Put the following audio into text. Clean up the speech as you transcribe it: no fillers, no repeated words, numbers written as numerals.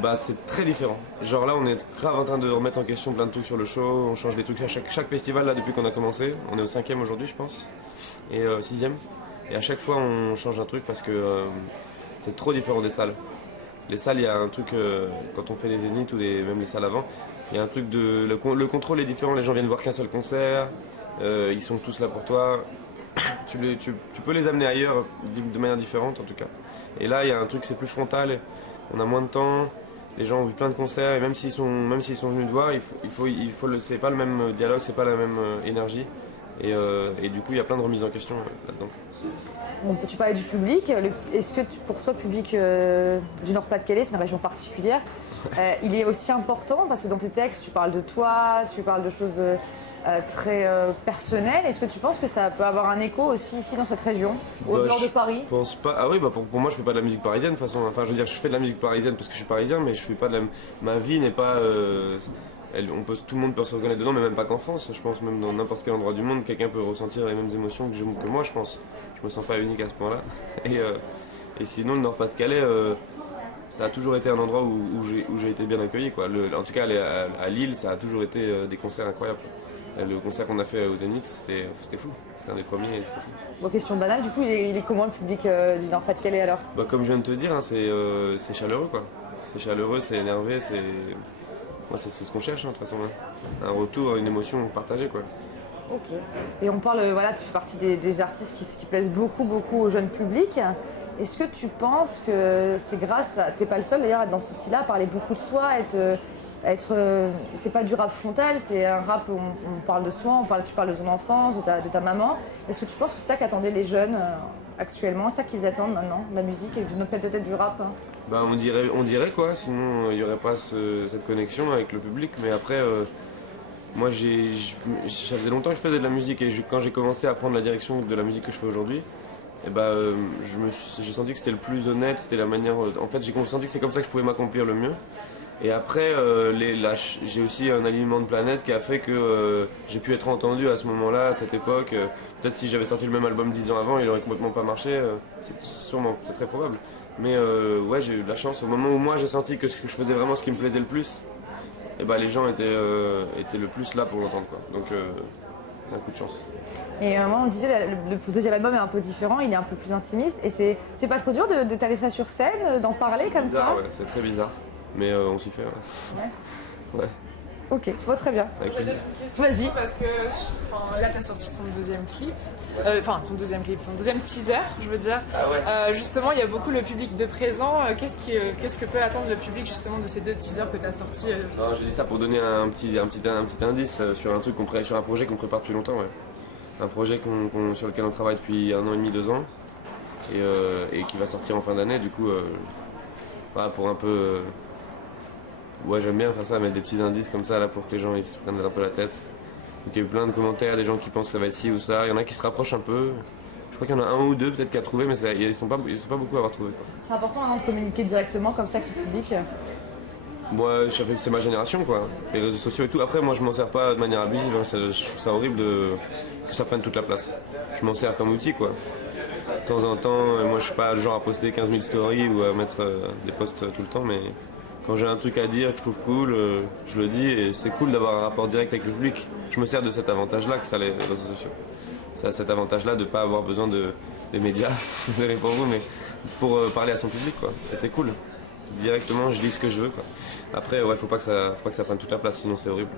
Bah c'est très différent. Genre là on est grave en train de remettre en question plein de trucs sur le show, on change des trucs à chaque festival là depuis qu'on a commencé. On est au 5e aujourd'hui je pense, et 6e. Et à chaque fois on change un truc parce que c'est trop différent des salles. Les salles, il y a un truc, quand on fait des zéniths ou même les salles avant, il y a un truc de. Le contrôle est différent, les gens viennent voir qu'un seul concert, ils sont tous là pour toi. Tu peux les amener ailleurs de manière différente en tout cas. Et là, il y a un truc, c'est plus frontal, on a moins de temps, les gens ont vu plein de concerts, et même s'ils sont venus te voir, c'est pas le même dialogue, c'est pas la même énergie. Et du coup, il y a plein de remises en question là-dedans. Bon, tu parlais du public. Est-ce que pour toi, le public du Nord-Pas-de-Calais, c'est une région particulière, il est aussi important parce que dans tes textes, tu parles de toi, tu parles de choses très personnelles. Est-ce que tu penses que ça peut avoir un écho aussi ici dans cette région, au nord de Paris? Je pense pas. Ah oui, bah pour moi, je fais pas de la musique parisienne de toute façon. Enfin, je veux dire, je fais de la musique parisienne parce que je suis parisien, mais je fais pas de la. Ma vie n'est pas. Tout le monde peut se reconnaître dedans, mais même pas qu'en France. Je pense même dans n'importe quel endroit du monde, quelqu'un peut ressentir les mêmes émotions que moi, je pense. Je me sens pas unique à ce point-là. Et sinon, le Nord-Pas-de-Calais, ça a toujours été un endroit où j'ai été bien accueilli, quoi. En tout cas, à Lille, ça a toujours été des concerts incroyables. Le concert qu'on a fait au Zénith, c'était fou. C'était un des premiers et c'était fou. Bon, question banale, du coup, il est comment le public du Nord-Pas-de-Calais alors? Bah, comme je viens de te dire, hein, c'est chaleureux, quoi. C'est chaleureux, c'est énervé, Moi, c'est ce qu'on cherche, hein, de toute façon. Hein. Un retour, une émotion partagée, quoi. Ok. Et on parle, voilà, tu fais partie des artistes qui plaisent beaucoup au jeune public. Est-ce que tu penses que c'est grâce à... T'es pas le seul d'ailleurs à être dans ce style-là, à parler beaucoup de soi, c'est pas du rap frontal, c'est un rap où on parle de soi, tu parles de ton enfance, de ta maman. Est-ce que tu penses que c'est ça qu'attendaient les jeunes actuellement, c'est ça qu'ils attendent maintenant, de la musique et peut-être du rap, hein? Bah on dirait quoi, sinon il n'y aurait pas cette connexion avec le public. Mais après, moi ça faisait longtemps que je faisais de la musique et quand j'ai commencé à prendre la direction de la musique que je fais aujourd'hui, et bah, j'ai senti que c'était le plus honnête, c'était la manière. En fait, j'ai senti que c'est comme ça que je pouvais m'accomplir le mieux. Et après, j'ai aussi un alignement de planète qui a fait que j'ai pu être entendu à ce moment-là, à cette époque. Peut-être si j'avais sorti le même album 10 ans avant, il aurait complètement pas marché. C'est très probable. Mais ouais, j'ai eu de la chance. Au moment où moi j'ai senti que je faisais vraiment ce qui me plaisait le plus, et bah, les gens étaient le plus là pour l'entendre, quoi. Donc c'est un coup de chance. Et moi, on disait le deuxième album est un peu différent, il est un peu plus intimiste. Et c'est pas trop dur de t'aller ça sur scène, d'en parler comme bizarre, ça? Ouais, c'est très bizarre. Mais on s'y fait. Ouais. Ok, bon, très bien. Avec plaisir. Vas-y. Parce que là, tu as sorti ton deuxième clip. Ton deuxième teaser, je veux dire. Ah ouais. Justement, il y a beaucoup le public de présent. Qu'est-ce que peut attendre le public justement de ces deux teasers que tu as sortis? J'ai dit ça pour donner un petit indice sur un projet qu'on prépare depuis longtemps. Ouais. Un projet sur lequel on travaille depuis 1 an et demi, 2 ans. Et qui va sortir en fin d'année. Du coup, voilà, pour un peu... Ouais, j'aime bien faire ça, mettre des petits indices comme ça là pour que les gens ils se prennent un peu la tête. Donc il y a eu plein de commentaires, des gens qui pensent que ça va être ci ou ça. Il y en a qui se rapprochent un peu. Je crois qu'il y en a un ou deux peut-être qui a trouvé, mais ils sont pas beaucoup à avoir trouvé, quoi. C'est important hein, de communiquer directement comme ça avec ce public. Moi, c'est ma génération, quoi. Les réseaux sociaux et tout. Après, moi, je m'en sers pas de manière abusive. Hein. Je trouve ça horrible que ça prenne toute la place. Je m'en sers comme outil, quoi. De temps en temps, moi, je suis pas le genre à poster 15 000 stories ou à mettre des posts tout le temps, mais quand j'ai un truc à dire que je trouve cool, je le dis et c'est cool d'avoir un rapport direct avec le public. Je me sers de cet avantage-là que ça les réseaux sociaux. Ça a cet avantage-là de ne pas avoir besoin des médias, désolé pour vous, mais pour parler à son public, quoi. Et c'est cool. Directement, je dis ce que je veux, quoi. Après, ouais, faut pas que ça prenne toute la place, sinon c'est horrible.